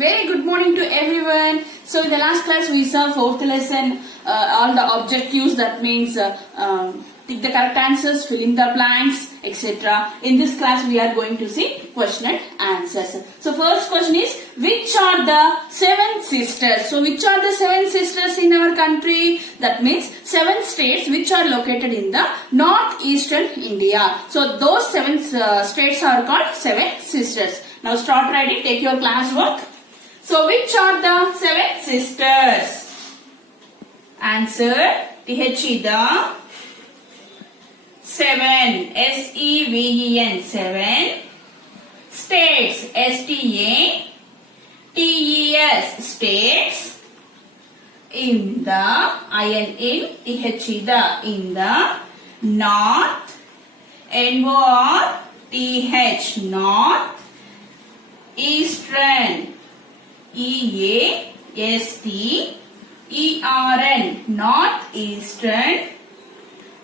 Very good morning to everyone. So in the last class we saw fourth lesson, all the objectives, that means tick the correct answers, fill in the blanks, etc. In this class we are going to see question and answers. So first question is, which are the seven sisters? So which are the seven sisters in our country? That means seven states which are located in the northeastern India. So those seven states are called seven sisters. Now start writing, take your classwork. So which are the seven sisters? Answer, THE, the seven, SEVEN, seven, states, STATES, states, in the, THE, the, in the, north, NORTH, north, eastern, EASTERN, northeastern,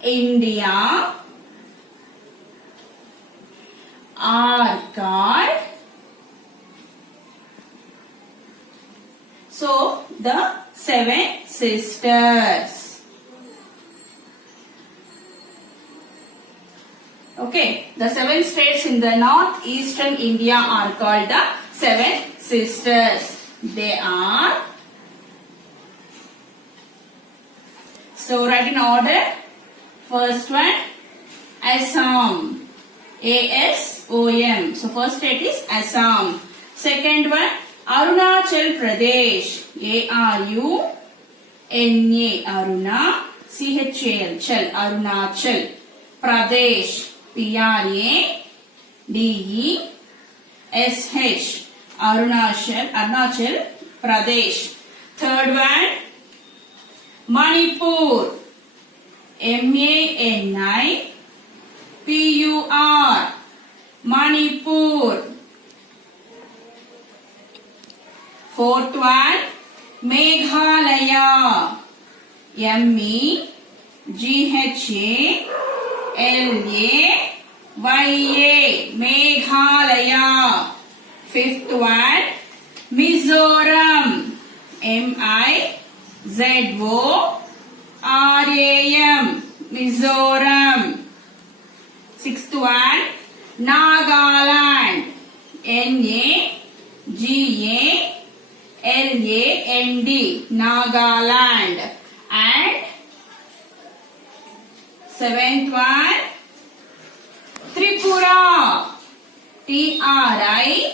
India, are called, so the seven sisters. Okay, the seven states in the northeastern India are called the seven sisters. They are, so write in order. First one, Assam, ASOM. So first state is Assam. Second one, Arunachal Pradesh, ARUNA, Aruna, CHAL, Chal, Arunachal Pradesh, PRADESH, Arunachal Pradesh. Third one, Manipur, MANIPUR, Manipur. Fourth one, Meghalaya, MEGHALAYA, Meghalaya. Fifth one, Mizoram, MIZORAM, Mizoram. Sixth one, Nagaland, NAGALAND, Nagaland. And seventh one, Tripura, TRIPURA,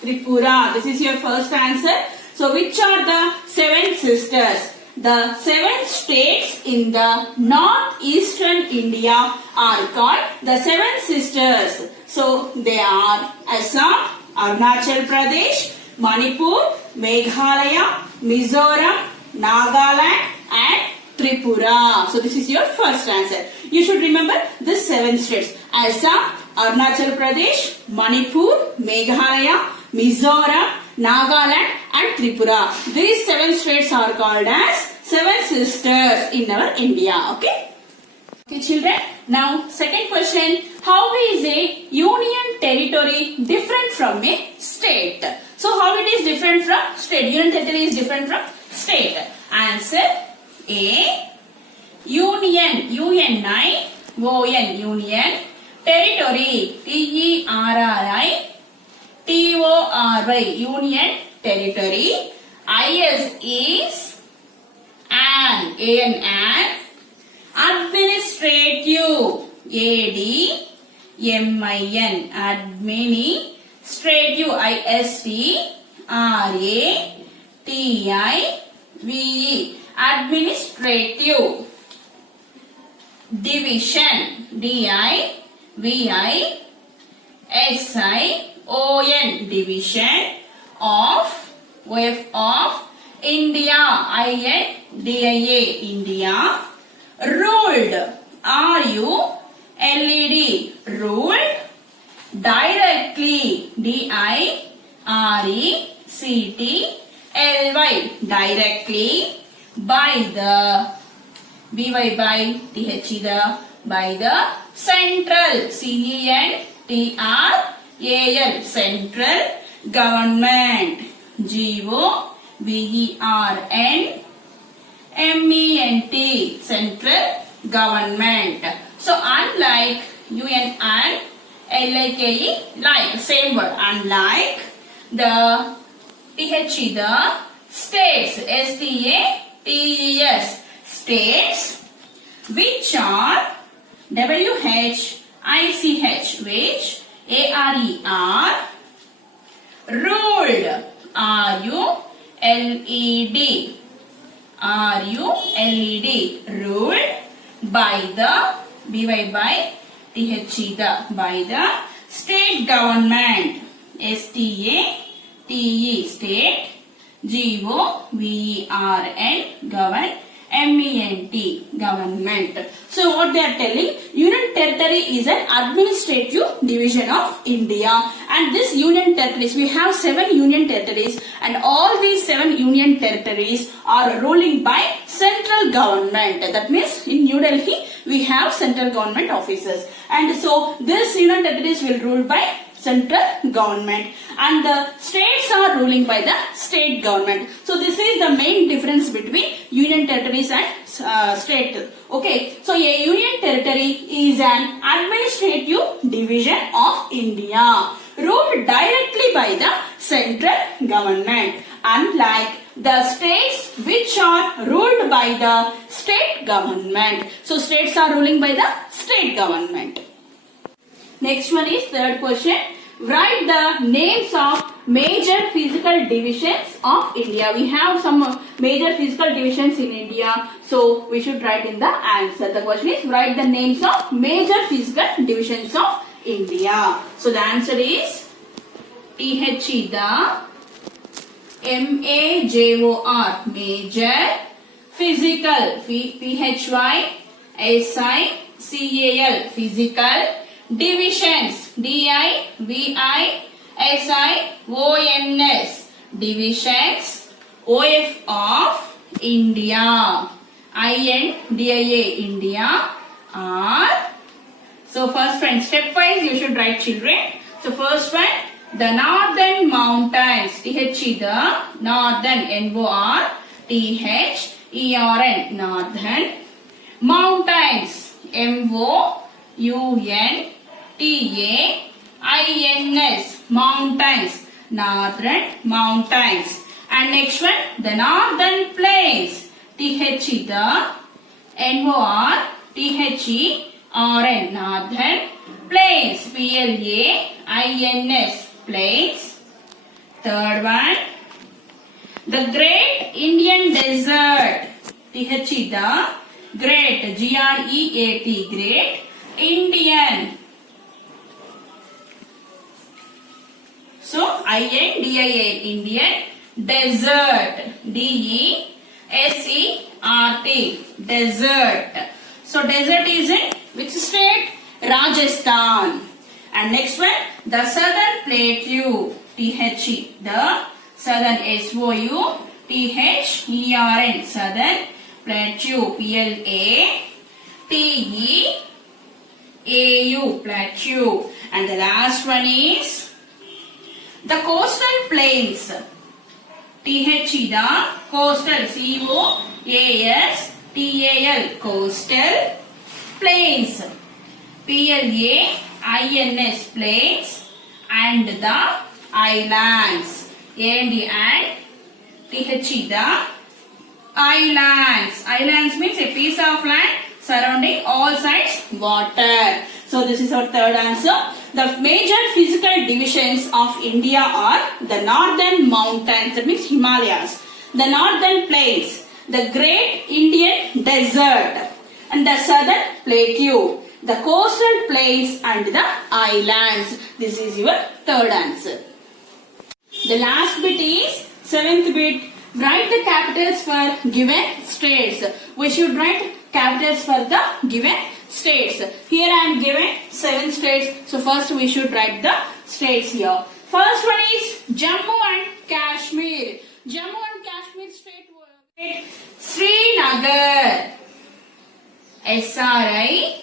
Tripura. This is your first answer. So which are the seven sisters? The seven states in the northeastern India are called the seven sisters. So they are Assam, Arunachal Pradesh, Manipur, Meghalaya, Mizoram, Nagaland and Tripura. So this is your first answer. You should remember these seven states: Assam, Arunachal Pradesh, Manipur, Meghalaya, Mizoram, Nagaland and Tripura. These seven states are called as seven sisters in our India. Okay? Okay children. Now second question. How is a union territory different from a state? So how it is different from state? Union territory is different from state. Answer A. Union, UNION, union. Territory, TERRITORY, union territory. IS is an, administrative, ADMIN, administrative, ISTRATIVE, administrative. Division, DIVISION, division of India, INDIA, India. Ruled, RULED, ruled. Directly, DIRECTLY, directly. By the, BY by THE, the, by the central, CENTRAL, AL central government. GOVERNMENT central government. So unlike UN and LIKE, like same word, unlike the THE, the states, STATES, states which are WHICH, which ARE ruled, RULED, ruled by the BY by THE, by the state government, STATE, state, GOVERN, MENT, government. So what they are telling, union territory is an administrative division of India, and this union territories, we have 7 union territories, and all these 7 union territories are ruling by central government. That means in New Delhi we have central government offices, and so this union territories will rule by central government, and the states are ruling by the state government. So this is the main difference between union territories and state. Okay, so a union territory is an administrative division of India ruled directly by the central government, unlike the states which are ruled by the state government. So states are ruling by the state government. Next one is third question. Write the names of major physical divisions of India. We have some major physical divisions in India, so we should write in the answer. The question is, write the names of major physical divisions of India. So the answer is THE, the MAJOR, major, physical, PHYSICAL, physical, divisions, DIVISIONS, divisions, OF of India, INDIA, India, are. So first one, stepwise you should write, children. So first one, the northern mountains, THE, the northern, NORTHERN, northern, mountains, MOUNTAINS, mountains, northern mountains. And next one, the northern plains, THE, the NORTHERN, northern plains, PLAINS, plains. Third one, the great Indian desert, THE, the great, GREAT, great Indian. So INDIA, Indian desert, DESERT, desert. So desert is in which state? Rajasthan. And next one, the southern plateau, THE, the southern, SOUTHERN, southern plateau, PLATEAU, plateau. And the last one is the coastal plains, THE, the coastal, COASTAL, coastal plains, PLAINS, plains, and the islands, and THE, the islands. Islands means a piece of land surrounding all sides water. So this is our third answer. The major physical divisions of India are the northern mountains, that means Himalayas, the northern plains, the great Indian desert, and the southern plateau, the coastal plains, and the islands. This is your third answer. The last bit is seventh bit. Write the capitals for given states. We should write capitals for the given states. Here I am given 7 states. So first we should write the states here. First one is Jammu and Kashmir. Jammu and Kashmir state word. Srinagar. SRINAGAR.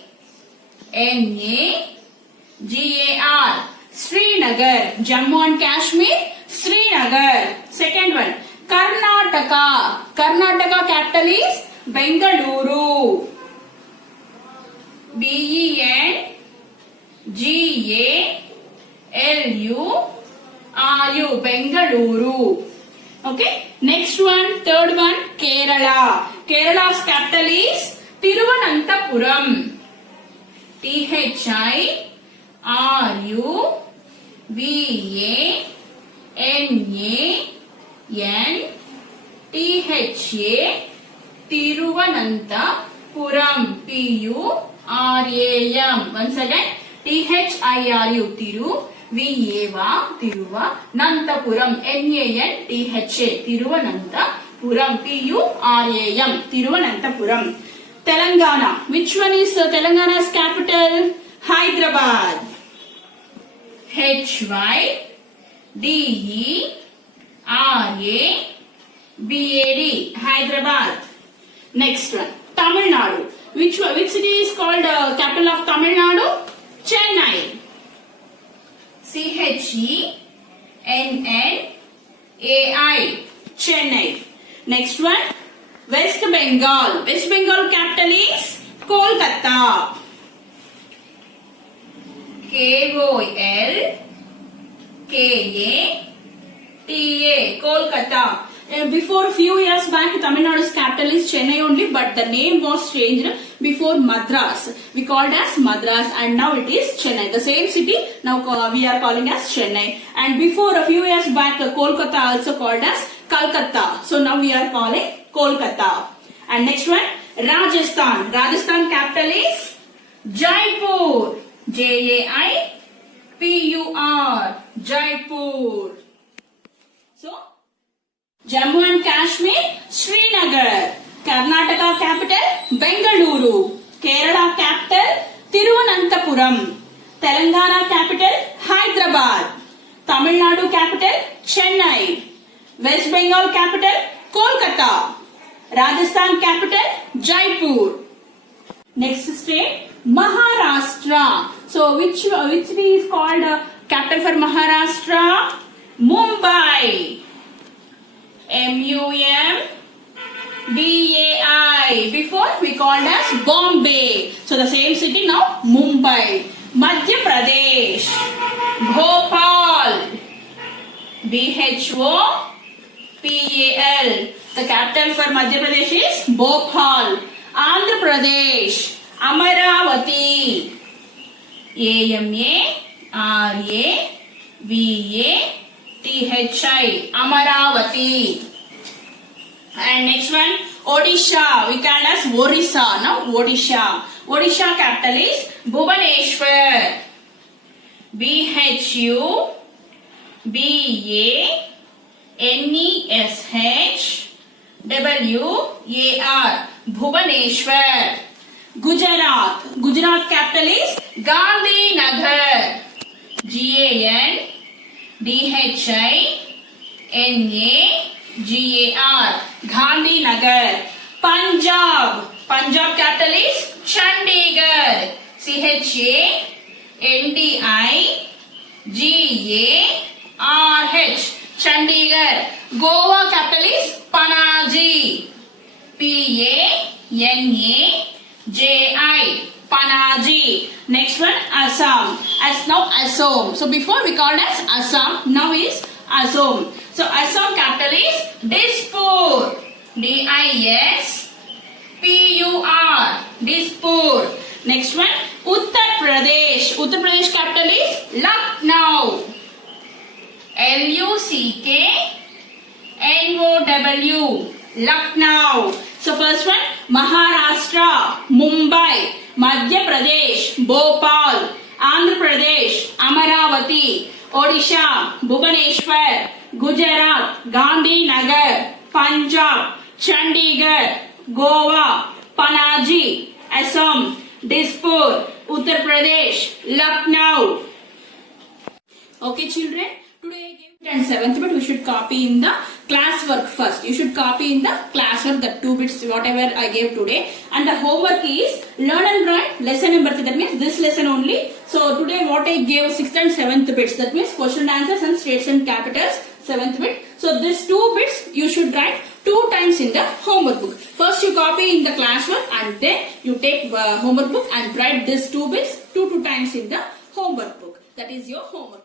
Srinagar. Srinagar. Jammu and Kashmir, Srinagar. Second one, Karnataka. Karnataka capital is Bengaluru. Bengaluru. Bengaluru. Okay. Next one, third one, Kerala. Kerala's capital is Tiruvananthapuram. Tiruvananthapuram. Puram. Once again, Thiru. Tiru. Tiruva. Nantapuram. Nantha. Tiruvananthapuram. Puram. Tiruvananthapuram. Telangana. Which one is Telangana's capital? Hyderabad. Hyderabad. Hyderabad. Next one, Tamil Nadu. Which city is called capital of Tamil Nadu? Chennai. Chennai. Chennai. Next one, West Bengal. West Bengal capital is Kolkata. Kolkata. Kolkata. Before few years back, Tamil Nadu's capital is Chennai only, but the name was changed. Before Madras, we called as Madras, and now it is Chennai. The same city now we are calling as Chennai. And before a few years back, Kolkata also called as Calcutta. So now we are calling Kolkata. And next one, Rajasthan. Rajasthan capital is Jaipur. Jaipur. Jaipur. So, Jammu and Kashmir, Srinagar. Karnataka capital, Bengaluru. Kerala capital, Tiruvananthapuram. Telangana capital, Hyderabad. Tamil Nadu capital, Chennai. West Bengal capital, Kolkata. Rajasthan capital, Jaipur. Next state, Maharashtra. So which city is called capital for Maharashtra? Mumbai. Mumbai. Before we called as Bombay. So the same city now, Mumbai. Madhya Pradesh. Bhopal. Bhopal. The capital for Madhya Pradesh is Bhopal. Andhra Pradesh. Amaravati. Amaravati. Amaravati. And next one, Odisha. We call as Orissa. Now Odisha. Odisha capital is Bhubaneswar. Bhubaneswar. Bhubaneswar. Gujarat. Gujarat capital is Gandhinagar. Gandhinagar. Gandhinagar. Punjab. Punjab capital is Chandigarh. Chandigarh. Chandigarh. Goa capital is Panaji. Panaji. Next one, Assam. As now Assam. So before we called as Assam, now is Assam. So Assam capital is Dispur. Dispur. Dispur. Next one, Uttar Pradesh. Uttar Pradesh capital is Lucknow. Lucknow. Lucknow. So first one, Maharashtra, Mumbai. Madhya Pradesh, Bhopal. Andhra Pradesh, Amaravati. Odisha, Bhubaneswar. Gujarat, Gandhinagar. Punjab, Chandigarh. Goa, Panaji. Assam, Dispur. Uttar Pradesh, Lucknow. Okay children, today I gave and 7th bit we should copy in the classwork first. You should copy in the classwork the 2 bits whatever I gave today, and the homework is learn and write lesson number 3, that means this lesson only. So today what I gave 6th and 7th bits, that means question and answers and states and capitals 7th bit. So these 2 bits you should write 2 times in the homework book. First you copy in the classwork and then you take homework book and write these 2 bits 2 times in the homework book. That is your homework.